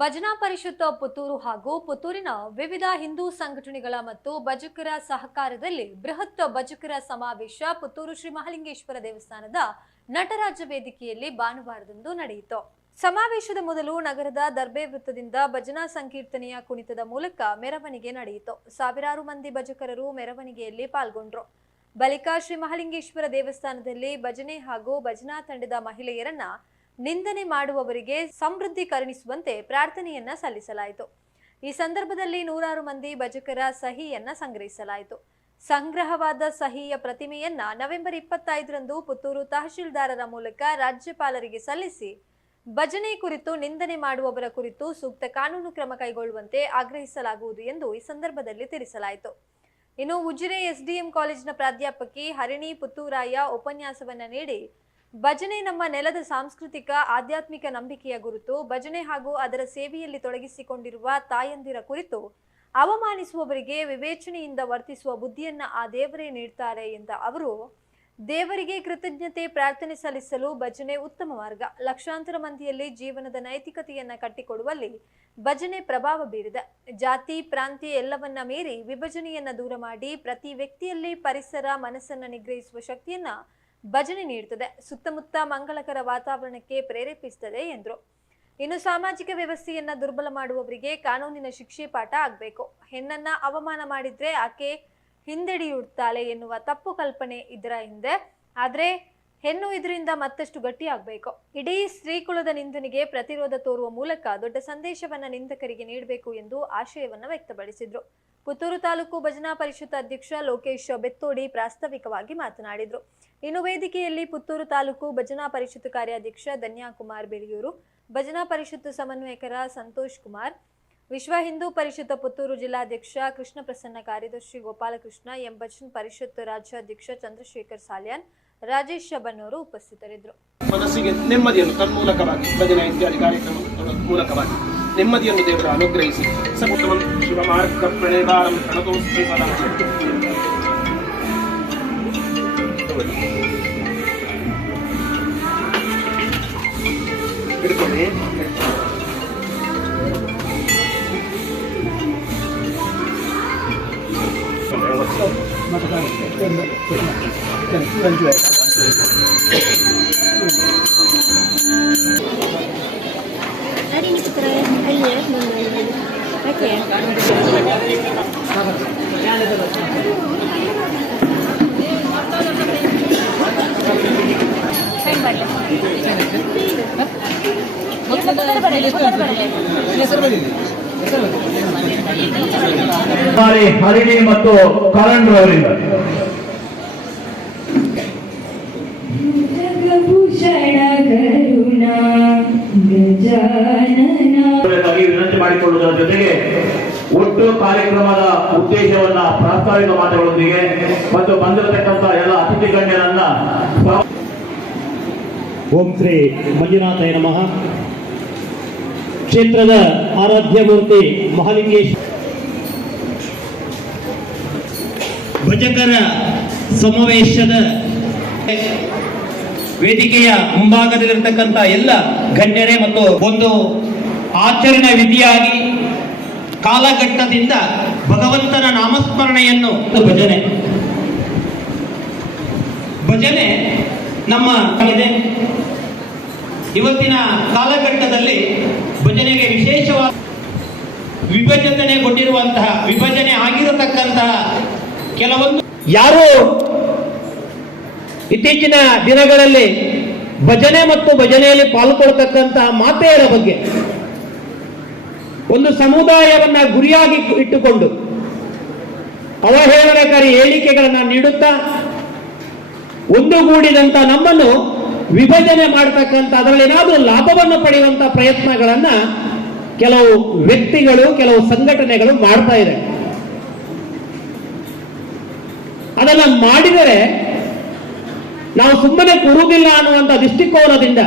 ಭಜನಾ ಪರಿಷತ್ ಪುತ್ತೂರು ಹಾಗೂ ಪುತ್ತೂರಿನ ವಿವಿಧ ಹಿಂದೂ ಸಂಘಟನೆಗಳ ಮತ್ತು ಭಜಕರ ಸಹಕಾರದಲ್ಲಿ ಬೃಹತ್ ಭಜಕರ ಸಮಾವೇಶ ಪುತ್ತೂರು ಶ್ರೀ ಮಹಾಲಿಂಗೇಶ್ವರ ದೇವಸ್ಥಾನದ ನಟರಾಜ ವೇದಿಕೆಯಲ್ಲಿ ಭಾನುವಾರದಂದು ನಡೆಯಿತು. ಸಮಾವೇಶದ ಮೊದಲು ನಗರದ ದರ್ಬೆ ವೃತ್ತದಿಂದ ಭಜನಾ ಸಂಕೀರ್ತನೆಯ ಕುಣಿತದ ಮೂಲಕ ಮೆರವಣಿಗೆ ನಡೆಯಿತು. ಸಾವಿರಾರು ಮಂದಿ ಭಜಕರರು ಮೆರವಣಿಗೆಯಲ್ಲಿ ಪಾಲ್ಗೊಂಡರು. ಬಳಿಕ ಶ್ರೀ ಮಹಾಲಿಂಗೇಶ್ವರ ದೇವಸ್ಥಾನದಲ್ಲಿ ಭಜನೆ ಹಾಗೂ ಭಜನಾ ತಂಡದ ಮಹಿಳೆಯರನ್ನ ನಿಂದನೆ ಮಾಡುವವರಿಗೆ ಸಮೃದ್ಧಿ ಕರುಣಿಸುವಂತೆ ಪ್ರಾರ್ಥನೆಯನ್ನ ಸಲ್ಲಿಸಲಾಯಿತು. ಈ ಸಂದರ್ಭದಲ್ಲಿ ನೂರಾರು ಮಂದಿ ಭಜಕರ ಸಹಿಯನ್ನ ಸಂಗ್ರಹಿಸಲಾಯಿತು. ಸಂಗ್ರಹವಾದ ಸಹಿಯ ಪ್ರತಿಮೆಯನ್ನ ನವೆಂಬರ್ ಇಪ್ಪತ್ತೈದರಂದು ಪುತ್ತೂರು ತಹಶೀಲ್ದಾರರ ಮೂಲಕ ರಾಜ್ಯಪಾಲರಿಗೆ ಸಲ್ಲಿಸಿ, ಭಜನೆ ಕುರಿತು ನಿಂದನೆ ಮಾಡುವವರ ಕುರಿತು ಸೂಕ್ತ ಕಾನೂನು ಕ್ರಮ ಕೈಗೊಳ್ಳುವಂತೆ ಆಗ್ರಹಿಸಲಾಗುವುದು ಎಂದು ಈ ಸಂದರ್ಭದಲ್ಲಿ ತಿಳಿಸಲಾಯಿತು. ಇನ್ನು ಉಜಿರೆ ಎಸ್ಡಿಎಂ ಕಾಲೇಜಿನ ಪ್ರಾಧ್ಯಾಪಕಿ ಹರಿಣಿ ಪುತ್ತೂರಾಯ ಉಪನ್ಯಾಸವನ್ನ ನೀಡಿ ಭಜನೆ ನಮ್ಮ ನೆಲದ ಸಾಂಸ್ಕೃತಿಕ, ಆಧ್ಯಾತ್ಮಿಕ ನಂಬಿಕೆಯ ಗುರುತು. ಭಜನೆ ಹಾಗೂ ಅದರ ಸೇವೆಯಲ್ಲಿ ತೊಡಗಿಸಿಕೊಂಡಿರುವ ತಾಯಂದಿರ ಕುರಿತು ಅವಮಾನಿಸುವವರಿಗೆ ವಿವೇಚನೆಯಿಂದ ವರ್ತಿಸುವ ಬುದ್ಧಿಯನ್ನ ಆ ದೇವರೇ ನೀಡ್ತಾರೆ ಎಂದ ಅವರು, ದೇವರಿಗೆ ಕೃತಜ್ಞತೆ ಪ್ರಾರ್ಥನೆ ಸಲ್ಲಿಸಲು ಭಜನೆ ಉತ್ತಮ ಮಾರ್ಗ. ಲಕ್ಷಾಂತರ ಮಂದಿಯಲ್ಲಿ ಜೀವನದ ನೈತಿಕತೆಯನ್ನ ಕಟ್ಟಿಕೊಡುವಲ್ಲಿ ಭಜನೆ ಪ್ರಭಾವ ಬೀರಿದೆ. ಜಾತಿ, ಪ್ರಾಂತ್ಯ ಎಲ್ಲವನ್ನ ಮೀರಿ ವಿಭಜನೆಯನ್ನ ದೂರ ಮಾಡಿ ಪ್ರತಿ ವ್ಯಕ್ತಿಯಲ್ಲಿ ಪರಿಸರ, ಮನಸ್ಸನ್ನ ನಿಗ್ರಹಿಸುವ ಶಕ್ತಿಯನ್ನ ಭಜನೆ ನೀಡುತ್ತದೆ ಸುತ್ತಮುತ್ತ ಮಂಗಳಕರ ವಾತಾವರಣಕ್ಕೆ ಪ್ರೇರೇಪಿಸುತ್ತದೆ ಎಂದರು. ಇನ್ನು ಸಾಮಾಜಿಕ ವ್ಯವಸ್ಥೆಯನ್ನ ದುರ್ಬಲ ಮಾಡುವವರಿಗೆ ಕಾನೂನಿನ ಶಿಕ್ಷೆ ಪಾಠ ಆಗಬೇಕು. ಹೆಣ್ಣನ್ನ ಅವಮಾನ ಮಾಡಿದ್ರೆ ಆಕೆ ಹಿಂದೆಡಿಯುತ್ತಾಳೆ ಎನ್ನುವ ತಪ್ಪು ಕಲ್ಪನೆ ಇದರ ಹಿಂದೆ. ಆದ್ರೆ ಹೆಣ್ಣು ಇದರಿಂದ ಮತ್ತಷ್ಟು ಗಟ್ಟಿಯಾಗಬೇಕು ಇಡೀ ಸ್ತ್ರೀಕುಲದ ನಿಂದನೆಗೆ ಪ್ರತಿರೋಧ ತೋರುವ ಮೂಲಕ ದೊಡ್ಡ ಸಂದೇಶವನ್ನ ನಿಂದಕರಿಗೆ ನೀಡಬೇಕು ಎಂದು ಆಶಯವನ್ನ ವ್ಯಕ್ತಪಡಿಸಿದ್ರು. ಪುತ್ತೂರು ತಾಲೂಕು ಭಜನಾ ಪರಿಷತ್ ಅಧ್ಯಕ್ಷ ಲೋಕೇಶ್ ಬೆತ್ತೋಡಿ ಪ್ರಾಸ್ತಾವಿಕವಾಗಿ ಮಾತನಾಡಿದ್ರು. ಇನ್ನು ವೇದಿಕೆಯಲ್ಲಿ ಪುತ್ತೂರು ತಾಲೂಕು ಭಜನಾ ಪರಿಷತ್ ಕಾರ್ಯಾಧ್ಯಕ್ಷ ಧನ್ಯಾಕುಮಾರ್ ಬೆಳೆಯೂರು ಭಜನಾ ಪರಿಷತ್ ಸಮನ್ವಯಕರ ಸಂತೋಷ್ ಕುಮಾರ್, ವಿಶ್ವ ಹಿಂದೂ ಪರಿಷತ್ ಪುತ್ತೂರು ಜಿಲ್ಲಾಧ್ಯಕ್ಷ ಕೃಷ್ಣ ಪ್ರಸನ್ನ ಕಾರ್ಯದರ್ಶಿ ಗೋಪಾಲಕೃಷ್ಣ ಎಂ ಭಜನ್ ಪರಿಷತ್ ರಾಜ್ಯಾಧ್ಯಕ್ಷ ಚಂದ್ರಶೇಖರ್ ಸಾಲ್ಯಾನ್ ರಾಜೇಶ್ ಬನ್ನೂರು ಉಪಸ್ಥಿತರಿದ್ದರು. ಮನಸ್ಸಿಗೆ ನೆಮ್ಮದಿಯನ್ನು ತನ್ಮೂಲಕವಾಗಿ ಭಜನೆ ಇತ್ಯಾದಿ ಕಾರ್ಯಕ್ರಮಗಳ ಮೂಲಕವಾಗಿ ನೆಮ್ಮದಿಯನ್ನು ದೇವರು ಅನುಗ್ರಹಿಸಿ. ಶಿವಮಾರ್ಗ ಪ್ರಣೇದಾರಂ ಪ್ರಣತೋಸ್ಮಿ ಸದಾ ಹಿಡ್ಕೊಳ್ಳಿ Hari ini putra ayah Oke. ಕುಮಾರಿ ಹರಿಣಿ ಮತ್ತು ಕರಣ್ ರವರಿಂದ ಭೂಷಣ ಕರುಣಾ ಗಜಾನನ. ಾಗಿ ವಿನಂತಿ ಮಾಡಿಕೊಳ್ಳುವುದರ ಜೊತೆಗೆ ಒಟ್ಟು ಕಾರ್ಯಕ್ರಮದ ಉದ್ದೇಶವನ್ನ ಪ್ರಾಸ್ತಾವಿಕ ಮಾತುಗಳೊಂದಿಗೆ ಮತ್ತು ಬಂದಿರತಕ್ಕಂಥ ಎಲ್ಲ ಅತಿಥಿ ಗಣ್ಯರನ್ನ ಓಂ ಶ್ರೀ ಮಂಜುನಾಥಯ್ಯ ನಮಃ. ಕ್ಷೇತ್ರದ ಆರಾಧ್ಯ ಮೂರ್ತಿ ಮಹಾಲಿಂಗೇಶ್ ಭಜಕರ ಸಮಾವೇಶದ ವೇದಿಕೆಯ ಮುಂಭಾಗದಲ್ಲಿರ್ತಕ್ಕಂಥ ಎಲ್ಲ ಗಣ್ಯರೇ ಮತ್ತು ಒಂದು ಆಚರಣೆ ವಿಧಿಯಾಗಿ ಕಾಲಘಟ್ಟದಿಂದ ಭಗವಂತನ ನಾಮಸ್ಮರಣೆಯನ್ನು ಭಜನೆ. ಭಜನೆ ನಮ್ಮ ಇವತ್ತಿನ ಕಾಲಘಟ್ಟದಲ್ಲಿ ಭಜನೆಗೆ ವಿಶೇಷವಾದ ವಿಭಜನೆಗೊಂಡಿರುವಂತಹ ವಿಭಜನೆ ಆಗಿರತಕ್ಕಂತಹ ಕೆಲವೊಂದು ಯಾರು ಇತ್ತೀಚಿನ ದಿನಗಳಲ್ಲಿ ಭಜನೆ ಮತ್ತು ಭಜನೆಯಲ್ಲಿ ಪಾಲ್ಗೊಳ್ತಕ್ಕಂತಹ ಮಾತೆಯರ ಬಗ್ಗೆ ಒಂದು ಸಮುದಾಯವನ್ನ ಗುರಿಯಾಗಿ ಇಟ್ಟುಕೊಂಡು ಅವಹೇಳನಕಾರಿ ಹೇಳಿಕೆಗಳನ್ನ ನೀಡುತ್ತಾ ಒಂದುಗೂಡಿದಂತ ನಮ್ಮನ್ನು ವಿಭಜನೆ ಮಾಡತಕ್ಕಂಥ ಅದರಲ್ಲಿ ಏನಾದರೂ ಲಾಭವನ್ನು ಪಡೆಯುವಂತ ಪ್ರಯತ್ನಗಳನ್ನ ಕೆಲವು ವ್ಯಕ್ತಿಗಳು, ಕೆಲವು ಸಂಘಟನೆಗಳು ಮಾಡ್ತಾ ಇದೆ ಅದನ್ನ ಮಾಡಿದರೆ ನಾವು ಸುಮ್ಮನೆ ಕೂರುವುದಿಲ್ಲ ಅನ್ನುವಂಥ ದೃಷ್ಟಿಕೋನದಿಂದ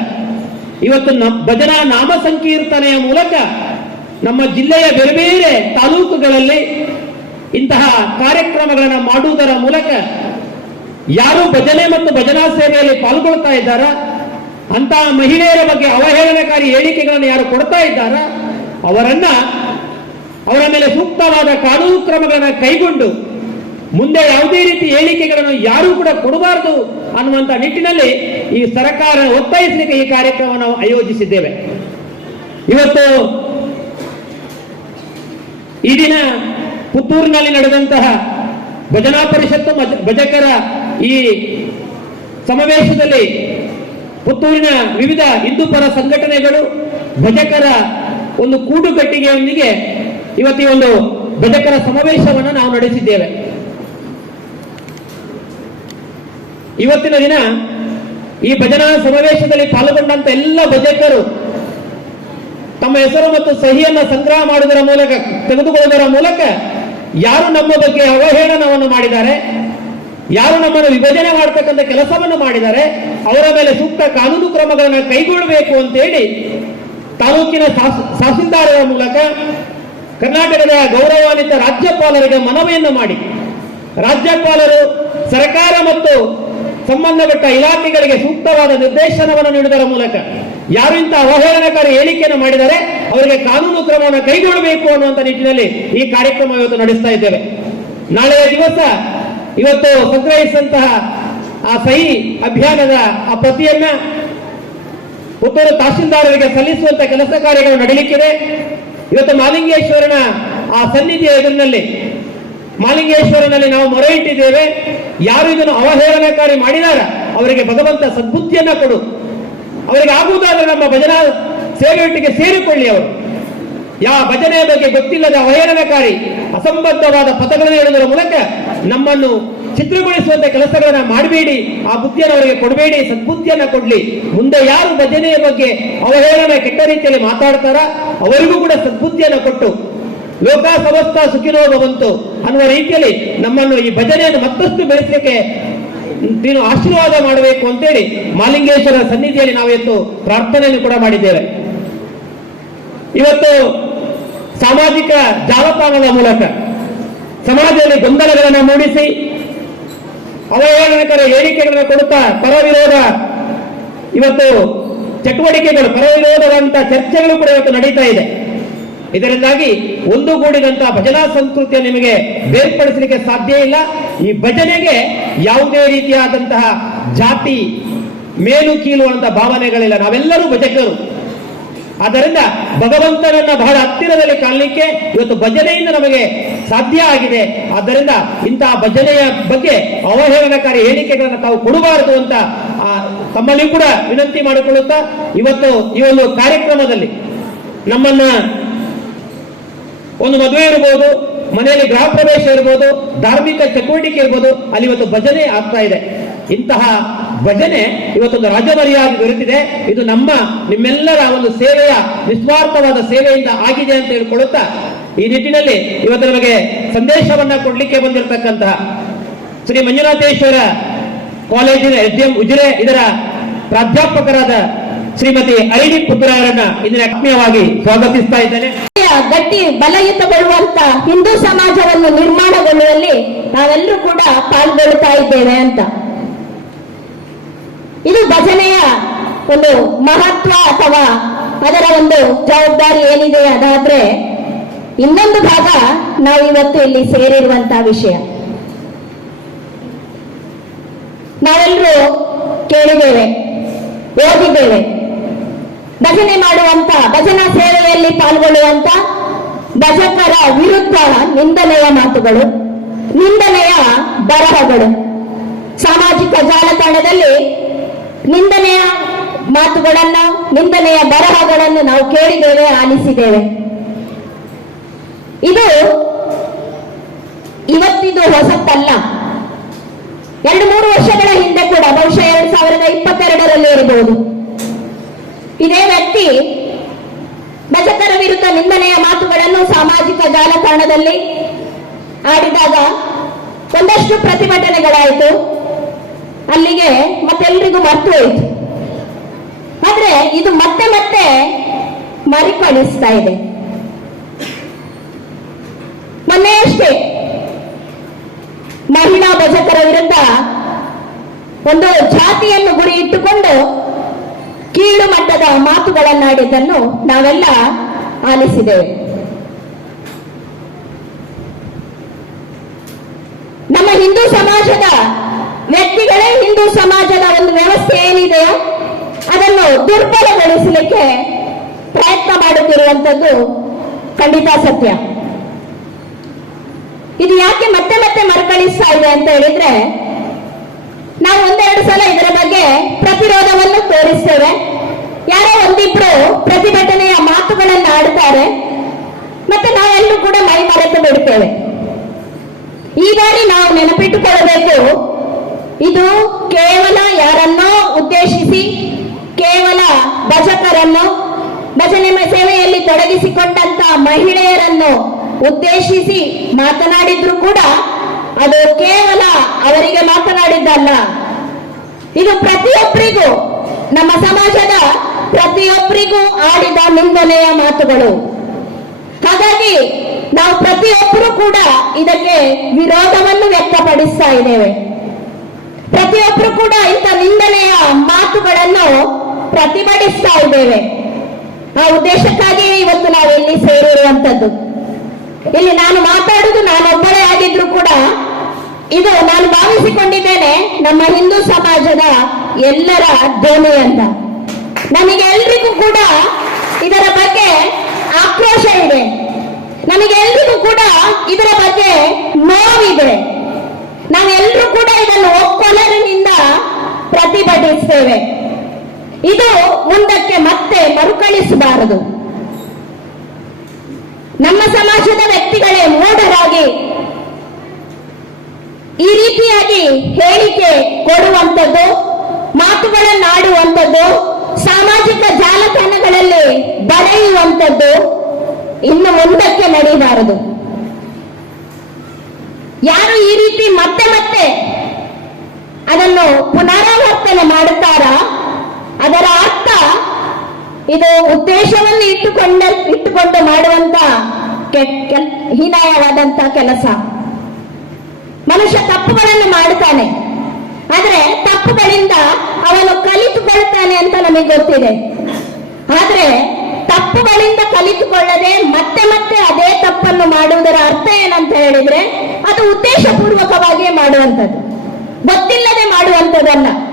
ಇವತ್ತು ಭಜನಾ ನಾಮ ಸಂಕೀರ್ತನೆಯ ಮೂಲಕ ನಮ್ಮ ಜಿಲ್ಲೆಯ ಬೇರೆ ಬೇರೆ ತಾಲೂಕುಗಳಲ್ಲಿ ಇಂತಹ ಕಾರ್ಯಕ್ರಮಗಳನ್ನು ಮಾಡುವುದರ ಮೂಲಕ ಯಾರು ಭಜನೆ ಮತ್ತು ಭಜನಾ ಸೇವೆಯಲ್ಲಿ ಪಾಲ್ಗೊಳ್ತಾ ಇದ್ದಾರ? ಅಂತಹ ಮಹಿಳೆಯರ ಬಗ್ಗೆ ಅವಹೇಳನಕಾರಿ ಹೇಳಿಕೆಗಳನ್ನು ಯಾರು ಕೊಡ್ತಾ ಇದ್ದಾರ? ಅವರನ್ನ ಅವರ ಮೇಲೆ ಸೂಕ್ತವಾದ ಕಾನೂನು ಕ್ರಮಗಳನ್ನು ಕೈಗೊಂಡು ಮುಂದೆ ಯಾವುದೇ ರೀತಿ ಹೇಳಿಕೆಗಳನ್ನು ಯಾರೂ ಕೂಡ ಕೊಡಬಾರದು ಅನ್ನುವಂತ ನಿಟ್ಟಿನಲ್ಲಿ ಈ ಸರ್ಕಾರ ಒತ್ತಾಯಿಸಲಿಕ್ಕೆ ಈ ಕಾರ್ಯಕ್ರಮವನ್ನು ನಾವು ಆಯೋಜಿಸಿದ್ದೇವೆ. ಇವತ್ತು ಈ ದಿನ ಪುತ್ತೂರಿನಲ್ಲಿ ನಡೆದಂತಹ ಭಜನಾ ಪರಿಷತ್ತು ಭಜಕರ ಈ ಸಮಾವೇಶದಲ್ಲಿ ಪುತ್ತೂರಿನ ವಿವಿಧ ಹಿಂದೂಪರ ಸಂಘಟನೆಗಳು, ಭಜಕರ ಒಂದು ಕೂಡುಕಟ್ಟಿಗೆಯೊಂದಿಗೆ ಇವತ್ತಿ ಒಂದು ಭಜಕರ ಸಮಾವೇಶವನ್ನು ನಾವು ನಡೆಸಿದ್ದೇವೆ. ಇವತ್ತಿನ ದಿನ ಈ ಭಜನಾ ಸಮಾವೇಶದಲ್ಲಿ ಪಾಲ್ಗೊಂಡಂತ ಎಲ್ಲ ಭಜಕರು ತಮ್ಮ ಹೆಸರು ಮತ್ತು ಸಹಿಯನ್ನ ಸಂಗ್ರಹ ಮಾಡುವುದರ ಮೂಲಕ, ತೆಗೆದುಕೊಳ್ಳುವುದರ ಮೂಲಕ ಯಾರು ನಮ್ಮ ಬಗ್ಗೆ ಅವಹೇಳನವನ್ನು ಮಾಡಿದ್ದಾರೆ, ಯಾರು ನಮ್ಮನ್ನು ವಿಭಜನೆ ಮಾಡತಕ್ಕಂಥ ಕೆಲಸವನ್ನು ಮಾಡಿದ್ದಾರೆ, ಅವರ ಮೇಲೆ ಸೂಕ್ತ ಕಾನೂನು ಕ್ರಮಗಳನ್ನು ಕೈಗೊಳ್ಳಬೇಕು ಅಂತೇಳಿ ತಾಲೂಕಿನ ತಹಸೀಲ್ದಾರರ ಮೂಲಕ ಕರ್ನಾಟಕದ ಗೌರವಾನ್ವಿತ ರಾಜ್ಯಪಾಲರಿಗೆ ಮನವಿಯನ್ನು ಮಾಡಿ, ರಾಜ್ಯಪಾಲರು ಸರ್ಕಾರ ಮತ್ತು ಸಂಬಂಧಪಟ್ಟ ಇಲಾಖೆಗಳಿಗೆ ಸೂಕ್ತವಾದ ನಿರ್ದೇಶನವನ್ನು ನೀಡುವುದರ ಮೂಲಕ ಯಾರು ಇಂಥ ಅವಹೇಳನಕಾರಿ ಹೇಳಿಕೆಯನ್ನು ಮಾಡಿದರೆ ಅವರಿಗೆ ಕಾನೂನು ಕ್ರಮವನ್ನು ಕೈಗೊಳ್ಳಬೇಕು ಅನ್ನುವಂಥ ನಿಟ್ಟಿನಲ್ಲಿ ಈ ಕಾರ್ಯಕ್ರಮ ಇವತ್ತು ನಡೆಸ್ತಾ ಇದ್ದೇವೆ. ನಾಳೆಯ ದಿವಸ ಇವತ್ತು ಸಂಗ್ರಹಿಸಿದಂತಹ ಆ ಸಹಿ ಅಭಿಯಾನದ ಆ ಪ್ರತಿಯನ್ನ ಉತ್ತರ ತಹಶೀಲ್ದಾರರಿಗೆ ಸಲ್ಲಿಸುವಂತ ಕೆಲಸ ಕಾರ್ಯಗಳು ನಡೆಯಲಿಕ್ಕಿದೆ ಇವತ್ತು ಮಾಲಿಂಗೇಶ್ವರನ ಆ ಸನ್ನಿಧಿಯ ಎದುರಿನಲ್ಲಿ ಮಾಲಿಂಗೇಶ್ವರನಲ್ಲಿ ನಾವು ಮೊರೆ ಇಟ್ಟಿದ್ದೇವೆ. ಯಾರು ಇದನ್ನು ಅವಹೇಳನಕಾರಿ ಮಾಡಿದಾರ? ಅವರಿಗೆ ಭಗವಂತ ಸದ್ಬುದ್ಧಿಯನ್ನ ಕೊಡು. ಅವರಿಗೆ ಆಗುವುದಾದ್ರೆ ನಮ್ಮ ಭಜನಾ ಸೇವೆಯೊಟ್ಟಿಗೆ ಸೇರಿಕೊಳ್ಳಿ ಅವರು. ಯಾವ ಭಜನೆಯ ಬಗ್ಗೆ ಗೊತ್ತಿಲ್ಲದ ಅವಹೇಳನಕಾರಿ, ಅಸಂಬದ್ಧವಾದ ಪದಗಳನ್ನು ಹೇಳುವುದರ ಮೂಲಕ ನಮ್ಮನ್ನು ಚಿತ್ರಗೊಳಿಸುವಂತ ಕೆಲಸಗಳನ್ನ ಮಾಡಬೇಡಿ. ಆ ಬುದ್ಧಿಯನ್ನು ಅವರಿಗೆ ಕೊಡಬೇಡಿ, ಸದ್ಬುದ್ಧಿಯನ್ನ ಕೊಡ್ಲಿ. ಮುಂದೆ ಯಾರು ಭಜನೆಯ ಬಗ್ಗೆ ಅವಹೇಳನ ಕೆಟ್ಟ ರೀತಿಯಲ್ಲಿ ಮಾತಾಡ್ತಾರ, ಅವರಿಗೂ ಕೂಡ ಸದ್ಬುದ್ಧಿಯನ್ನ ಕೊಟ್ಟು. ಲೋಕ ಸಮಸ್ತ ಸುಖಿನೋ ಭವಂತು. ಅನ್ನುವ ರೀತಿಯಲ್ಲಿ ನಮ್ಮನ್ನು ಈ ಭಜನೆಯನ್ನು ಮತ್ತಷ್ಟು ಬೆಳೆಸಲಿಕ್ಕೆ ನೀನು ಆಶೀರ್ವಾದ ಮಾಡಬೇಕು ಅಂತೇಳಿ ಮಾಲಿಂಗೇಶ್ವರ ಸನ್ನಿಧಿಯಲ್ಲಿ ನಾವು ಇವತ್ತು ಪ್ರಾರ್ಥನೆಯನ್ನು ಕೂಡ ಮಾಡಿದ್ದೇವೆ. ಇವತ್ತು ಸಾಮಾಜಿಕ ಜಾಲತಾಣದ ಮೂಲಕ ಸಮಾಜದಲ್ಲಿ ಗೊಂದಲಗಳನ್ನು ಮೂಡಿಸಿ ಅವಹೇಳನಕರ ಹೇಳಿಕೆಗಳನ್ನು ಕೊಡುತ್ತಾ ಪರವಿರೋಧ ಇವತ್ತು ಚಟುವಟಿಕೆಗಳು, ಪರವಿರೋಧವಾದಂತಹ ಚರ್ಚೆಗಳು ಕೂಡ ಇವತ್ತು ನಡೀತಾ ಇದೆ. ಇದರಿಂದಾಗಿ ಒಂದುಗೂಡಿದಂತಹ ಭಜನಾ ಸಂಸ್ಕೃತಿಯ ನಿಮಗೆ ಬೇರ್ಪಡಿಸಲಿಕ್ಕೆ ಸಾಧ್ಯ ಇಲ್ಲ. ಈ ಭಜನೆಗೆ ಯಾವುದೇ ರೀತಿಯಾದಂತಹ ಜಾತಿ, ಮೇಲು, ಕೀಲು ಭಾವನೆಗಳಿಲ್ಲ. ನಾವೆಲ್ಲರೂ ಭಜಕರು. ಆದ್ದರಿಂದ ಭಗವಂತನನ್ನ ಬಹಳ ಹತ್ತಿರದಲ್ಲಿ ಕಾಣಲಿಕ್ಕೆ ಇವತ್ತು ಭಜನೆಯಿಂದ ನಮಗೆ ಸಾಧ್ಯ ಆಗಿದೆ. ಆದ್ದರಿಂದ ಇಂತಹ ಭಜನೆಯ ಬಗ್ಗೆ ಅವಹೇಳನಕಾರಿ ಹೇಳಿಕೆಗಳನ್ನು ತಾವು ಕೊಡಬಾರದು ಅಂತ ತಮ್ಮಲ್ಲಿ ಕೂಡ ವಿನಂತಿ ಮಾಡಿಕೊಳ್ಳುತ್ತಾ, ಇವತ್ತು ಈ ಒಂದು ಕಾರ್ಯಕ್ರಮದಲ್ಲಿ ನಮ್ಮನ್ನ ಒಂದು ಮದುವೆ ಇರ್ಬೋದು, ಮನೆಯಲ್ಲಿ ಗೃಹ ಪ್ರವೇಶ ಇರ್ಬೋದು, ಧಾರ್ಮಿಕ ಚಟುವಟಿಕೆ ಇರ್ಬೋದು, ಅಲ್ಲಿ ಇವತ್ತು ಭಜನೆ ಆಗ್ತಾ ಇದೆ. ಇಂತಹ ಭಜನೆ ಇವತ್ತೊಂದು ರಾಜಮರ್ಯಾದೆ ದೊರೆತಿದೆ. ಇದು ನಮ್ಮ, ನಿಮ್ಮೆಲ್ಲರ ಒಂದು ಸೇವೆಯ, ನಿಸ್ವಾರ್ಥವಾದ ಸೇವೆಯಿಂದ ಆಗಿದೆ ಅಂತ ಹೇಳ್ಕೊಳ್ಳುತ್ತಾ, ಈ ನಿಟ್ಟಿನಲ್ಲಿ ಇವತ್ತು ನಮಗೆ ಸಂದೇಶವನ್ನ ಕೊಡ್ಲಿಕ್ಕೆ ಬಂದಿರತಕ್ಕಂತಹ ಶ್ರೀ ಮಂಜುನಾಥೇಶ್ವರ ಕಾಲೇಜಿನ ಎಸ್ ಎಂ ಉಜಿರೆ, ಇದರ ಪ್ರಾಧ್ಯಾಪಕರಾದ ಶ್ರೀಮತಿ ಐಡಿ ಪುತ್ರರನ್ನ ಇದನ್ನ ಆತ್ಮೀಯವಾಗಿ ಸ್ವಾಗತಿಸ್ತಾ ಇದ್ದೇನೆ. ಗಟ್ಟಿ ಬಲಯುತಗೊಳ್ಳುವಂತ ಹಿಂದೂ ಸಮಾಜವನ್ನು ನಿರ್ಮಾಣಗೊಳ್ಳುವಲ್ಲಿ ನಾವೆಲ್ಲರೂ ಕೂಡ ಪಾಲ್ಗೊಳ್ಳುತ್ತಾ ಇದ್ದೇವೆ ಅಂತ. ಇದು ಭಜನೆಯ ಒಂದು ಮಹತ್ವ ಅಥವಾ ಅದರ ಒಂದು ಜವಾಬ್ದಾರಿ ಏನಿದೆ ಅದಾದ್ರೆ ಇನ್ನೊಂದು ಭಾಗ ನಾವು ಇವತ್ತು ಇಲ್ಲಿ ಸೇರಿರುವಂತಹ ವಿಷಯ. ನಾವೆಲ್ಲರೂ ಕೇಳಿದ್ದೇವೆ, ಓದಿದ್ದೇವೆ. ಭಜನೆ ಮಾಡುವಂತ ಭಜನಾ ಸೇವೆಯಲ್ಲಿ ಪಾಲ್ಗೊಳ್ಳುವಂತ ಭಜಕರ ವಿರುದ್ಧ ನಿಂದನೆಯ ಮಾತುಗಳು, ನಿಂದನೆಯ ಬರಹಗಳು. ಸಾಮಾಜಿಕ ಜಾಲತಾಣದಲ್ಲಿ ನಿಂದನೆಯ ಮಾತುಗಳನ್ನು, ನಿಂದನೆಯ ಬರಹಗಳನ್ನು ನಾವು ಕೇಳಿದ್ದೇವೆ, ಆಲಿಸಿದ್ದೇವೆ. ಇದು ಇವತ್ತಿದು ಹೊಸತಲ್ಲ. ಎರಡು ಮೂರು ವರ್ಷಗಳ ಹಿಂದೆ ಕೂಡ, ಬಹುಶಃ ಎರಡ್ ಸಾವಿರದ ಇಪ್ಪತ್ತೆರಡರಲ್ಲಿ ಇರಬಹುದು. ಇದೇ ವ್ಯಕ್ತಿ ಭಜಕರ ವಿರುದ್ಧ ನಿಂದನೆಯ ಮಾತುಗಳನ್ನು ಸಾಮಾಜಿಕ ಜಾಲತಾಣದಲ್ಲಿ ಆಡಿದಾಗ ಒಂದಷ್ಟು ಪ್ರತಿಭಟನೆಗಳಾಯಿತು. ಅಲ್ಲಿಗೆ ಮತ್ತೆಲ್ಲರಿಗೂ ಮರ್ತು ಹೋಯಿತು. ಆದ್ರೆ ಇದು ಮತ್ತೆ ಮತ್ತೆ ಮರಿಕಳಿಸ್ತಾ ಇದೆ. ಮೊನ್ನೆಯಷ್ಟೇ ಮಹಿಳಾ ಭಜಕರ ವಿರುದ್ಧ ಒಂದು ಜಾತಿಯನ್ನು ಗುರಿ ಇಟ್ಟುಕೊಂಡು ಕೀಳು ಮಟ್ಟದ ಮಾತುಗಳನ್ನಾಡಿದ್ದನ್ನು ನಾವೆಲ್ಲ ಆಲಿಸಿದ್ದೇವೆ ನಮ್ಮ ಹಿಂದೂ ಸಮಾಜದ ವ್ಯಕ್ತಿಗಳೇ ಹಿಂದೂ ಸಮಾಜದ ಒಂದು ವ್ಯವಸ್ಥೆ ಏನಿದೆಯೋ ಅದನ್ನು ದುರ್ಬಲಗೊಳಿಸಲಿಕ್ಕೆ ಪ್ರಯತ್ನ ಮಾಡುತ್ತಿರುವಂತದ್ದು ಖಂಡಿತ ಸತ್ಯ. ಇದು ಯಾಕೆ ಮತ್ತೆ ಮತ್ತೆ ಮರುಕಳಿಸ್ತಾ ಇದೆ ಅಂತ ಹೇಳಿದ್ರೆ ನಾವು ಒಂದೆರಡು ಸಲ ಇದರ ಬಗ್ಗೆ ಪ್ರತಿರೋಧವನ್ನು ತೋರಿಸ್ತೇವೆ. ಯಾರೋ ಒಂದಿಬ್ರು ಪ್ರತಿಭಟನೆಯ ಮಾತುಗಳನ್ನು ಆಡ್ತಾರೆ. ಮತ್ತೆ ನಾವೆಲ್ಲರೂ ಕೂಡ ಮೈ ಮರೆತು ಬಿಡ್ತೇವೆ. ಈ ಬಾರಿ ನಾವು ನೆನಪಿಟ್ಟುಕೊಳ್ಳಬೇಕು. ಇದು ಕೇವಲ ಯಾರನ್ನೋ ಉದ್ದೇಶಿಸಿ, ಕೇವಲ ಭಜಕರನ್ನು ಭಜನೆ ಸೇವೆಯಲ್ಲಿ ತೊಡಗಿಸಿಕೊಂಡಂತ ಮಹಿಳೆಯರನ್ನು ಉದ್ದೇಶಿಸಿ ಮಾತನಾಡಿದ್ರು ಕೂಡ ಅದು ಕೇವಲ ಅವರಿಗೆ ಮಾತನಾಡಿದ್ದಲ್ಲ. ಇದು ಪ್ರತಿಯೊಬ್ಬರಿಗೂ, ನಮ್ಮ ಸಮಾಜದ ಪ್ರತಿಯೊಬ್ಬರಿಗೂ ಆಡಿದ ನಿಂದನೆಯ ಮಾತುಗಳು. ಹಾಗಾಗಿ ನಾವು ಪ್ರತಿಯೊಬ್ಬರು ಕೂಡ ಇದಕ್ಕೆ ವಿರೋಧವನ್ನು ವ್ಯಕ್ತಪಡಿಸ್ತಾ ಇದ್ದೇವೆ. ಪ್ರತಿಯೊಬ್ಬರು ಕೂಡ ಇಂಥ ನಿಂದನೆಯ ಮಾತುಗಳನ್ನು ಪ್ರತಿಭಟಿಸ್ತಾ ಇದ್ದೇವೆ. ಆ ಉದ್ದೇಶಕ್ಕಾಗಿಯೇ ಇವತ್ತು ನಾವು ಇಲ್ಲಿ ಸೇರಿರುವಂತದ್ದು ಇಲ್ಲಿ ನಾನು ಮಾತಾಡುವುದು ನಾನೊಬ್ಬಳೇ ಆಗಿದ್ರು ಕೂಡ ಇದು ನಾನು ಭಾವಿಸಿಕೊಂಡಿದ್ದೇನೆ ನಮ್ಮ ಹಿಂದೂ ಸಮಾಜದ ಎಲ್ಲರ ಧ್ವನಿ ಅಂತ. ನಮಗೆ ಎಲ್ರಿಗೂ ಕೂಡ ಇದರ ಬಗ್ಗೆ ಆಕ್ರೋಶ ಇದೆ. ನಮಗೆ ಎಲ್ರಿಗೂ ಕೂಡ ಇದರ ಬಗ್ಗೆ ನೋವಿದೆ. ನಾವೆಲ್ಲರೂ ಕೂಡ ಇದನ್ನು ಒಕ್ಕೊಲರಿನಿಂದ ಪ್ರತಿಭಟಿಸ್ತೇವೆ. ಇದು ಮುಂದಕ್ಕೆ ಮತ್ತೆ ಮರುಕಳಿಸಬಾರದು. ನಮ್ಮ ಸಮಾಜದ ವ್ಯಕ್ತಿಗಳೇ ಮೂಢರಾಗಿ ಈ ರೀತಿಯಾಗಿ ಹೇಳಿಕೆ ಕೊಡುವಂಥದ್ದು, ಮಾತುಗಳನ್ನಾಡುವಂಥದ್ದು, ಸಾಮಾಜಿಕ ಜಾಲತಾಣಗಳಲ್ಲಿ ಬರೆಯುವಂಥದ್ದು ಇನ್ನು ಮುಂದಕ್ಕೆ ನಡೆಯಬಾರದು. ಯಾರು ಈ ರೀತಿ ಮತ್ತೆ ಮತ್ತೆ ಅದನ್ನು ಪುನರಾವರ್ತನೆ ಮಾಡುತ್ತಾರ? ಅದರ ಅರ್ಥ ಇದು ಉದ್ದೇಶವನ್ನು ಇಟ್ಟುಕೊಂಡ, ಇಟ್ಟುಕೊಂಡು ಮಾಡುವಂತ ಹೀನಾಯವಾದಂತ ಕೆಲಸ. ಮನುಷ್ಯ ತಪ್ಪುಗಳನ್ನು ಮಾಡುತ್ತಾನೆ. ಆದ್ರೆ ತಪ್ಪುಗಳಿಂದ ಅವನು ಕಲಿತುಕೊಳ್ತಾನೆ ಅಂತ ನಮಗೆ ಗೊತ್ತಿದೆ. ಆದ್ರೆ ತಪ್ಪುಗಳಿಂದ ಕಲಿತುಕೊಳ್ಳದೆ ಮತ್ತೆ ಮತ್ತೆ ಅದೇ ತಪ್ಪನ್ನು ಮಾಡುವುದರ ಅರ್ಥ ಏನಂತ ಹೇಳಿದ್ರೆ ಅದು ಉದ್ದೇಶಪೂರ್ವಕವಾಗಿಯೇ ಮಾಡುವಂಥದ್ದು. ಗೊತ್ತಿಲ್ಲದೆ ಮಾಡುವಂಥದ್ದಲ್ಲ.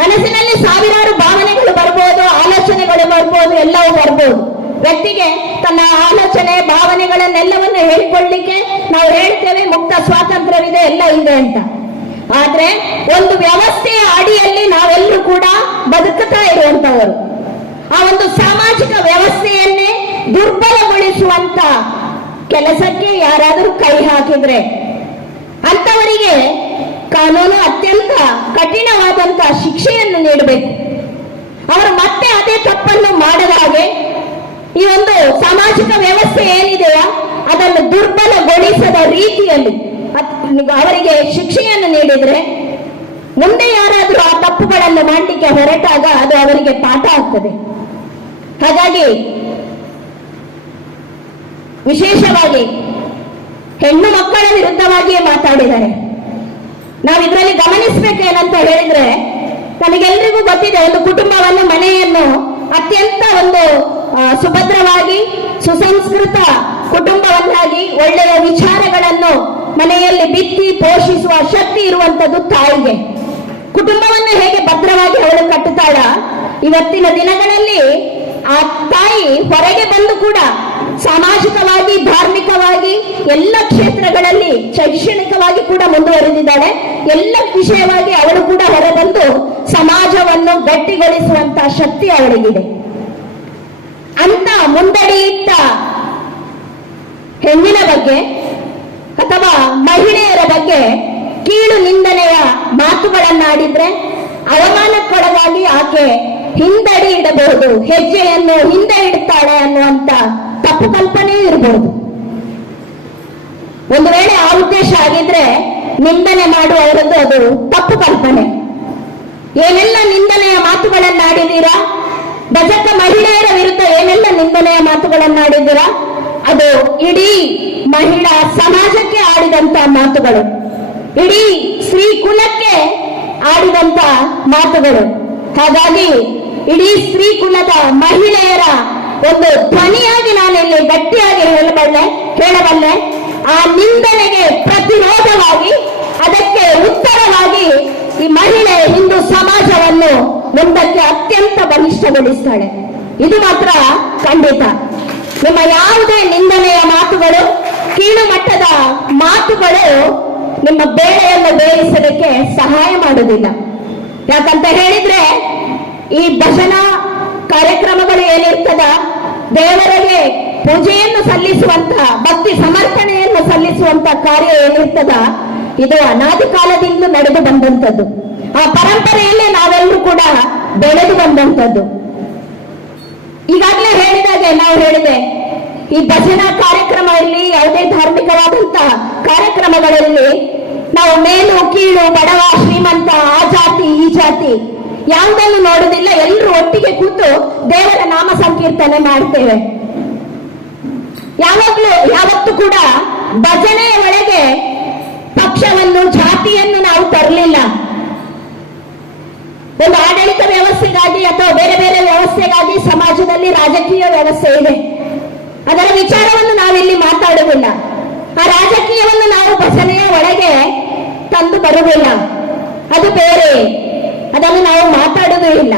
ಮನಸ್ಸಿನಲ್ಲಿ ಸಾವಿರಾರು ಭಾವನೆಗಳು ಬರ್ಬೋದು, ಆಲೋಚನೆಗಳು ಬರ್ಬೋದು, ಎಲ್ಲವೂ ಬರ್ಬೋದು. ವ್ಯಕ್ತಿಗೆ ತನ್ನ ಆಲೋಚನೆ, ಭಾವನೆಗಳನ್ನೆಲ್ಲವನ್ನು ಹೇಳಿಕೊಳ್ಳಿಕ್ಕೆ ನಾವು ಹೇಳ್ತೇವೆ, ಮುಕ್ತ ಸ್ವಾತಂತ್ರ್ಯವಿದೆ, ಎಲ್ಲ ಇದೆ ಅಂತ. ಆದ್ರೆ ಒಂದು ವ್ಯವಸ್ಥೆಯ ಅಡಿಯಲ್ಲಿ ನಾವೆಲ್ಲರೂ ಕೂಡ ಬದುಕುತ್ತಾ ಇರುವಂತವರು. ಆ ಒಂದು ಸಾಮಾಜಿಕ ವ್ಯವಸ್ಥೆಯನ್ನೇ ದುರ್ಬಲಗೊಳಿಸುವಂತ ಕೆಲಸಕ್ಕೆ ಯಾರಾದರೂ ಕೈ ಹಾಕಿದ್ರೆ ಅಂತವರಿಗೆ ಕಾನೂನು ಅತ್ಯಂತ ಕಠಿಣವಾದಂತಹ ಶಿಕ್ಷೆಯನ್ನು ನೀಡಬೇಕು. ಅವರು ಮತ್ತೆ ಅದೇ ತಪ್ಪನ್ನು ಮಾಡದ ಹಾಗೆ ಈ ಒಂದು ಸಾಮಾಜಿಕ ವ್ಯವಸ್ಥೆ ಏನಿದೆಯಾ ಅದನ್ನು ದುರ್ಬಲಗೊಳಿಸದ ರೀತಿಯಲ್ಲಿ ಅವರಿಗೆ ಶಿಕ್ಷೆಯನ್ನು ನೀಡಿದ್ರೆ ಮುಂದೆ ಯಾರಾದರೂ ಆ ತಪ್ಪುಗಳನ್ನು ಮಾಡಲಿಕ್ಕೆ ಹೊರಟಾಗ ಅದು ಅವರಿಗೆ ಪಾಠ ಆಗ್ತದೆ. ಹಾಗಾಗಿ ವಿಶೇಷವಾಗಿ ಹೆಣ್ಣು ಮಕ್ಕಳ ವಿರುದ್ಧವಾಗಿಯೇ ಮಾತಾಡಿದ್ದಾರೆ. ನಾವು ಇದರಲ್ಲಿ ಗಮನಿಸ್ಬೇಕೇನಂತ ಹೇಳಿದ್ರೆ ನಮಗೆಲ್ರಿಗೂ ಗೊತ್ತಿದೆ, ಒಂದು ಕುಟುಂಬವನ್ನು, ಮನೆಯನ್ನು ಅತ್ಯಂತ ಒಂದು ಸುಭದ್ರವಾಗಿ, ಸುಸಂಸ್ಕೃತ ಕುಟುಂಬವನ್ನಾಗಿ, ಒಳ್ಳೆಯ ವಿಚಾರಗಳನ್ನು ಮನೆಯಲ್ಲಿ ಬಿತ್ತಿ, ಪೋಷಿಸುವ ಶಕ್ತಿ ಇರುವಂತದ್ದು ತಾಯಿಗೆ. ಕುಟುಂಬವನ್ನು ಹೇಗೆ ಭದ್ರವಾಗಿ ಅವಳು ಕಟ್ಟುತ್ತಾಳ? ಇವತ್ತಿನ ದಿನಗಳಲ್ಲಿ ಆ ತಾಯಿ ಹೊರಗೆ ಬಂದು ಕೂಡ ಸಾಮಾಜಿಕವಾಗಿ ಧಾರ್ಮಿಕವಾಗಿ ಎಲ್ಲ ಕ್ಷೇತ್ರಗಳಲ್ಲಿ ಶೈಕ್ಷಣಿಕವಾಗಿ ಕೂಡ ಮುಂದುವರೆದಿದ್ದಾಳೆ. ಎಲ್ಲ ವಿಷಯವಾಗಿ ಅವಳು ಕೂಡ ಹೊರಬಂದು ಸಮಾಜವನ್ನು ಗಟ್ಟಿಗೊಳಿಸುವಂತ ಶಕ್ತಿ ಅವಳಿಗಿದೆ. ಅಂತ ಮುಂದಡಿಯಿಟ್ಟ ಹೆಣ್ಣಿನ ಬಗ್ಗೆ ಅಥವಾ ಮಹಿಳೆಯರ ಬಗ್ಗೆ ಕೀಳು ನಿಂದನೆಯ ಮಾತುಗಳನ್ನಾಡಿದ್ರೆ ಅವಮಾನಕ್ಕೊಳಗಾಗಿ ಆಕೆ ಹಿಂದಡಿ ಇಡಬಹುದು, ಹೆಜ್ಜೆಯನ್ನು ಹಿಂದೆ ಇಡ್ತಾಳೆ ಅನ್ನುವಂತ ತಪ್ಪು ಕಲ್ಪನೆ ಇರಬಹುದು ಒಂದು ವೇಳೆ ಆ ಉದ್ದೇಶ ಆಗಿದ್ರೆ ನಿಂದನೆ ಮಾಡುವವರದ್ದು ಅದು ತಪ್ಪು ಕಲ್ಪನೆ. ಏನೆಲ್ಲ ನಿಂದನೆಯ ಮಾತುಗಳನ್ನಾಡಿದ್ದೀರಾ? ಭಜಕ ಮಹಿಳೆಯರ ವಿರುದ್ಧ ಏನೆಲ್ಲ ನಿಂದನೆಯ ಮಾತುಗಳನ್ನಾಡಿದ್ದೀರಾ? ಅದು ಇಡೀ ಮಹಿಳಾ ಸಮಾಜಕ್ಕೆ ಆಡಿದಂತ ಮಾತುಗಳು. ಇಡೀ ಸ್ತ್ರೀ ಕುಲಕ್ಕೆ ಆಡಿದಂತ ಮಾತುಗಳು. ಹಾಗಾಗಿ ಇಡೀ ಸ್ತ್ರೀ ಕುಲದ ಮಹಿಳೆಯರ ಒಂದು ಧ್ವನಿಯಾಗಿ ನಾನಿಲ್ಲಿ ಗಟ್ಟಿಯಾಗಿ ಹೇಳಬಲ್ಲೆ ಹೇಳಬಲ್ಲೆ. ಆ ನಿಂದನೆಗೆ ಪ್ರತಿರೋಧವಾಗಿ, ಅದಕ್ಕೆ ಉತ್ತರವಾಗಿ ಈ ಮಹಿಳೆ ಹಿಂದೂ ಸಮಾಜವನ್ನು ಮುಂದಕ್ಕೆ ಅತ್ಯಂತ ಬಲಿಷ್ಠಗೊಳಿಸ್ತಾಳೆ. ಇದು ಮಾತ್ರ ಖಂಡಿತ. ನಿಮ್ಮ ಯಾವುದೇ ನಿಂದನೆಯ ಮಾತುಗಳು ಕೀಳು ಮಟ್ಟದ ಮಾತುಗಳು ನಿಮ್ಮ ಬೇಳೆಯನ್ನು ಬೇಯಿಸಲಿಕ್ಕೆ ಸಹಾಯ ಮಾಡುವುದಿಲ್ಲ ಯಾಕಂತ ಹೇಳಿದ್ರೆ, ಈ ಭಜನಾ ಕಾರ್ಯಕ್ರಮಗಳು ಏನಿರ್ತದ, ದೇವರಿಗೆ ಪೂಜೆಯನ್ನು ಸಲ್ಲಿಸುವಂತ, ಭಕ್ತಿ ಸಮರ್ಪಣೆಯನ್ನು ಸಲ್ಲಿಸುವಂತ ಕಾರ್ಯ ಏನಿರ್ತದ? ಇದು ಅನಾದಿ ಕಾಲದಿಂದ ನಡೆದು ಬಂದಂತದ್ದು. ಆ ಪರಂಪರೆಯಲ್ಲೇ ನಾವೆಲ್ಲರೂ ಕೂಡ ಬೆಳೆದು ಬಂದಂತದ್ದು. ಈಗಾಗಲೇ ಹೇಳಿದಾಗೆ, ನಾವು ಹೇಳಿದೆ, ಈ ಭಜನಾ ಕಾರ್ಯಕ್ರಮ ಇರಲಿ ಯಾವುದೇ ಧಾರ್ಮಿಕವಾದಂತ ಕಾರ್ಯಕ್ರಮಗಳಲ್ಲಿ ನಾವು ಮೇಲು, ಕೀಳು, ಬಡವ, ಶ್ರೀಮಂತ, ಆ ಜಾತಿ, ಈ ಜಾತಿ, ಯಾವುದನ್ನು ನೋಡುವುದಿಲ್ಲ, ಎಲ್ಲರೂ ಒಟ್ಟಿಗೆ ಕೂತು ದೇವರ ನಾಮ ಸಂಕೀರ್ತನೆ ಮಾಡ್ತೇವೆ. ಯಾವಾಗ್ಲೂ ಯಾವತ್ತೂ ಕೂಡ ಭಜನೆಯ ಒಳಗೆ ಪಕ್ಷವನ್ನು, ಜಾತಿಯನ್ನು ನಾವು ತರಲಿಲ್ಲ. ಒಂದು ಆಡಳಿತ ವ್ಯವಸ್ಥೆಗಾಗಿ ಅಥವಾ ಬೇರೆ ಬೇರೆ ವ್ಯವಸ್ಥೆಗಾಗಿ ಸಮಾಜದಲ್ಲಿ ರಾಜಕೀಯ ವ್ಯವಸ್ಥೆ ಇದೆ. ಅದರ ವಿಚಾರವನ್ನು ನಾವಿಲ್ಲಿ ಮಾತಾಡುವುದಿಲ್ಲ. ಆ ರಾಜಕೀಯವನ್ನು ನಾವು ಭಜನೆಯ ಒಳಗೆ ತಂದು ಬರುವುದಿಲ್ಲ. ಅದು ಬೇರೆ. ಅದನ್ನು ನಾವು ಮಾತಾಡುವುದೂ ಇಲ್ಲ.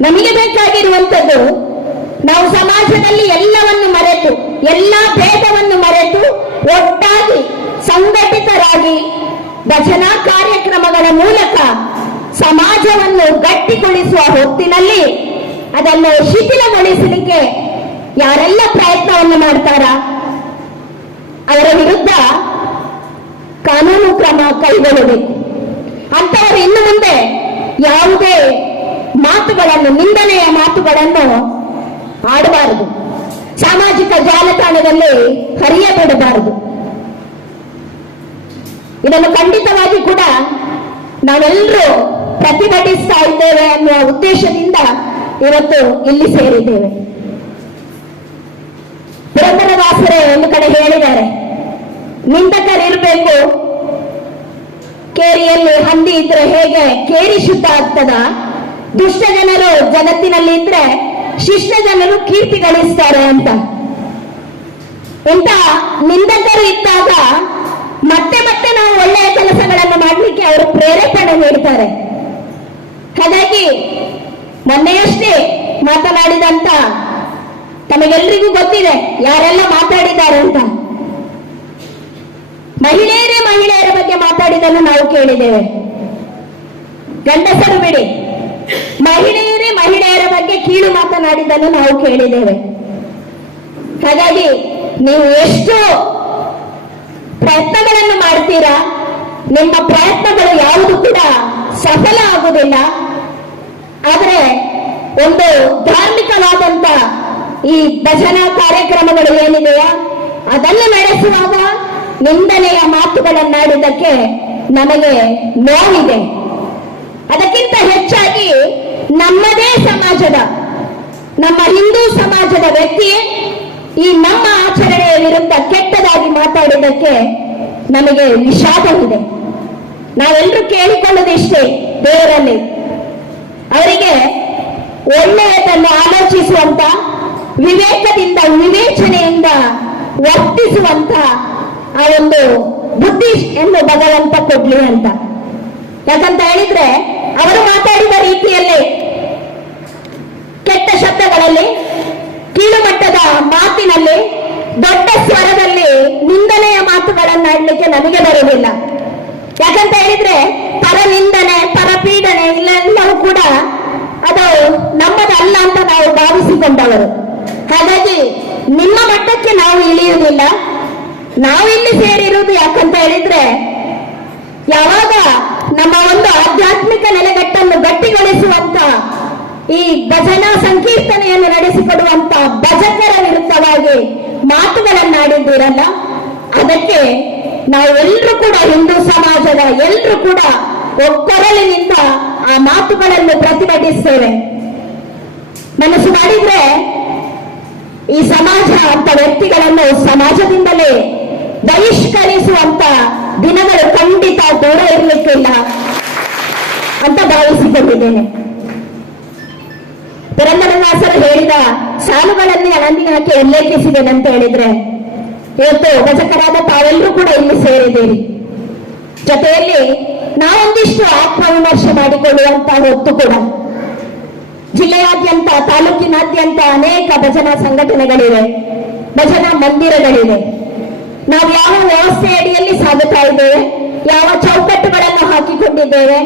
ನಮಗೆ ಬೇಕಾಗಿರುವಂಥದ್ದು ನಾವು ಸಮಾಜದಲ್ಲಿ ಎಲ್ಲವನ್ನು ಮರೆತು, ಎಲ್ಲ ಭೇದವನ್ನು ಮರೆತು ಒಟ್ಟಾಗಿ ಸಂಘಟಿತರಾಗಿ ಭಜನಾ ಕಾರ್ಯಕ್ರಮಗಳ ಮೂಲಕ ಸಮಾಜವನ್ನು ಗಟ್ಟಿಗೊಳಿಸುವ ಹೊತ್ತಿನಲ್ಲಿ ಅದನ್ನು ಶಿಥಿಲಗೊಳಿಸಲಿಕ್ಕೆ ಯಾರೆಲ್ಲ ಪ್ರಯತ್ನವನ್ನು ಮಾಡ್ತಾರ? ಅವರ ವಿರುದ್ಧ ಕಾನೂನು ಕ್ರಮ ಕೈಗೊಳ್ಳಬೇಕು. ಅಂತವರು ಇನ್ನು ಮುಂದೆ ಯಾವುದೇ ಮಾತುಗಳನ್ನು, ನಿಂದನೆಯ ಮಾತುಗಳನ್ನು ಆಡಬಾರದು. ಸಾಮಾಜಿಕ ಜಾಲತಾಣದಲ್ಲಿ ಹರಿಯಬಿಡಬಾರದು ಇದನ್ನು ಖಂಡಿತವಾಗಿ ಕೂಡ ನಾವೆಲ್ಲರೂ ಪ್ರತಿಭಟಿಸ್ತಾ ಇದ್ದೇವೆ ಅನ್ನುವ ಉದ್ದೇಶದಿಂದ ಇವತ್ತು ಇಲ್ಲಿ ಸೇರಿದ್ದೇವೆ. ಪುರಂದರದಾಸರೇ ಒಂದು ಕಡೆ ಹೇಳಿದ್ದಾರೆ. ನಿಂದಕರಿರ್ಬೇಕು. ಕೇರಿಯಲ್ಲಿ ಹಂದಿ ಇದ್ರೆ ಹೇಗೆ ಕೇರಿ ಶುದ್ಧ ಆಗ್ತದ? ದುಷ್ಟ ಜನರು ಜಗತ್ತಿನಲ್ಲಿ ಇದ್ರೆ ಶಿಷ್ಟ ಜನರು ಕೀರ್ತಿ ಗಳಿಸ್ತಾರೆ ಅಂತ. ಇಂಥ ನಿಂದಕರು ಇದ್ದಾಗ ಮತ್ತೆ ಮತ್ತೆ ನಾವು ಒಳ್ಳೆಯ ಕೆಲಸಗಳನ್ನು ಮಾಡಲಿಕ್ಕೆ ಅವರು ಪ್ರೇರೇಪಣೆ ನೀಡ್ತಾರೆ. ಹಾಗಾಗಿ ಮೊನ್ನೆಯಷ್ಟೇ ಮಾತನಾಡಿದಂತ ತಮಗೆಲ್ರಿಗೂ ಗೊತ್ತಿದೆ ಯಾರೆಲ್ಲ ಮಾತಾಡಿದ್ದಾರೆ ಅಂತ. ಮಹಿಳೆಯರೇ ಮಹಿಳೆಯರ ಬಗ್ಗೆ ಮಾತಾಡಿದನ್ನು ನಾವು ಕೇಳಿದ್ದೇವೆ. ಗಂಡಸರು ಬಿಡಿ. ಮಹಿಳೆಯರೇ ಮಹಿಳೆಯರ ಬಗ್ಗೆ ಕೀಳು ಮಾತನಾಡಿದ್ದನ್ನು ನಾವು ಕೇಳಿದ್ದೇವೆ. ಹಾಗಾಗಿ ನೀವು ಎಷ್ಟು ಪ್ರಯತ್ನಗಳನ್ನು ಮಾಡ್ತೀರಾ, ನಿಮ್ಮ ಪ್ರಯತ್ನಗಳು ಯಾವುದು ಕೂಡ ಸಫಲ ಆಗುವುದಿಲ್ಲ. ಆದರೆ ಒಂದು ಧಾರ್ಮಿಕವಾದಂತ ಈ ಭಜನಾ ಕಾರ್ಯಕ್ರಮಗಳು ಏನಿದೆಯಾ ಅದನ್ನು ನಡೆಸುವಾಗ ನಿಂದನೆಯ ಮಾತುಗಳನ್ನಾಡಿದ್ದಕ್ಕೆ ನಮಗೆ ನೋವಿದೆ. ಅದಕ್ಕಿಂತ ಹೆಚ್ಚಾಗಿ ನಮ್ಮದೇ ಸಮಾಜದ, ನಮ್ಮ ಹಿಂದೂ ಸಮಾಜದ ವ್ಯಕ್ತಿ ಈ ನಮ್ಮ ಆಚರಣೆಯ ವಿರುದ್ಧ ಕೆಟ್ಟದಾಗಿ ಮಾತಾಡಿದ್ದಕ್ಕೆ ನಮಗೆ ವಿಷಾದವಿದೆ. ನಾವೆಲ್ಲರೂ ಕೇಳಿಕೊಳ್ಳೋದಿಷ್ಟೇ ದೇವರಲ್ಲಿ. ಅವರಿಗೆ ಒಳ್ಳೆಯದನ್ನು ಆಲೋಚಿಸುವಂತ, ವಿವೇಕದಿಂದ, ವಿವೇಚನೆಯಿಂದ ವರ್ತಿಸುವಂತ ಆ ಒಂದು ಬುದ್ಧಿ ಎಂದು ಭಗವಂತ ಕೊಡ್ಲಿ ಅಂತ. ಯಾಕಂತ ಹೇಳಿದ್ರೆ ಅವರು ಮಾತಾಡಿದ ರೀತಿಯಲ್ಲಿ ಕೆಟ್ಟ ಶಬ್ದಗಳಲ್ಲಿ, ಕೀಳುಮಟ್ಟದ ಮಾತಿನಲ್ಲಿ, ದೊಡ್ಡ ಸ್ವರದಲ್ಲಿ ನಿಂದನೆಯ ಮಾತುಗಳನ್ನಾಡ್ಲಿಕ್ಕೆ ನಮಗೆ ಬರುವುದಿಲ್ಲ. ಯಾಕಂತ ಹೇಳಿದ್ರೆ ಪರ ನಿಂದನೆ ಪರ ಪೀಡನೆ ಇಲ್ಲೆಲ್ಲವೂ ಕೂಡ ಅದು ನಮ್ಮದಲ್ಲ ಅಂತ ನಾವು ಭಾವಿಸಿಕೊಂಡವರು. ಹಾಗಾಗಿ ನಿಮ್ಮ ಮಟ್ಟಕ್ಕೆ ನಾವು ಇಳಿಯುವುದಿಲ್ಲ. ನಾವು ಇಲ್ಲಿ ಸೇರಿರುವುದು ಯಾಕಂತ ಹೇಳಿದ್ರೆ, ಯಾವಾಗ ನಮ್ಮ ಒಂದು ಆಧ್ಯಾತ್ಮಿಕ ನೆಲೆಗಟ್ಟನ್ನು ಗಟ್ಟಿಗೊಳಿಸುವಂತ ಈ ಭಜನಾ ಸಂಕೀರ್ತನೆಯನ್ನು ನಡೆಸಿಕೊಡುವಂತ ಭಜಕರ ವಿರುದ್ಧವಾಗಿ ಮಾತುಗಳನ್ನಾಡಿದ್ದೀರಲ್ಲ? ಅದಕ್ಕೆ ನಾವೆಲ್ಲರೂ ಕೂಡ ಹಿಂದೂ ಸಮಾಜದ ಎಲ್ಲರೂ ಕೂಡ ಒಕ್ಕೊರಲಿನಿಂದ ಆ ಮಾತುಗಳನ್ನು ಪ್ರತಿಭಟಿಸ್ತೇವೆ ಮನಸ್ಸು ಮಾಡಿದ್ರೆ ಈ ಸಮಾಜ ಅಂತ ವ್ಯಕ್ತಿಗಳನ್ನು ಸಮಾಜದಿಂದಲೇ ಬಹಿಷ್ಕರಿಸುವಂತ ದಿನಗಳು ಖಂಡಿತ ದೂರ ಇರಲಿಕ್ಕಿಲ್ಲ ಅಂತ ಭಾವಿಸಿಕೊಂಡಿದ್ದೇನೆ. ಪುರಂದರದಾಸರು ಹೇಳಿದ ಸಾಲುಗಳನ್ನೇ ನಾನು ಹಾಕಿ ಉಲ್ಲೇಖಿಸಿದ್ದೇನೆ ಅಂತ ಹೇಳಿದ್ರೆ, ಇವತ್ತು ಭಜಕರಾದ ತಾವೆಲ್ಲರೂ ಕೂಡ ಇಲ್ಲಿ ಸೇರಿದ್ದೀರಿ. ಜೊತೆಯಲ್ಲಿ ನಾವೊಂದಿಷ್ಟು ಆತ್ಮವಿಮರ್ಶೆ ಮಾಡಿಕೊಳ್ಳುವಂತಹ ಹೊತ್ತು ಕೂಡ. ಜಿಲ್ಲೆಯಾದ್ಯಂತ, ತಾಲೂಕಿನಾದ್ಯಂತ ಅನೇಕ ಭಜನಾ ಸಂಘಟನೆಗಳಿವೆ, ಭಜನಾ ಮಂದಿರಗಳಿವೆ. ನಾವು ಯಾವ ವ್ಯವಸ್ಥೆ ಅಡಿಯಲ್ಲಿ ಸಾಗುತ್ತಾ ಇದ್ದೇವೆ? ಯಾವ ಚೌಕಟ್ಟುಗಳನ್ನು ಹಾಕಿಕೊಂಡಿದ್ದೇವೆ?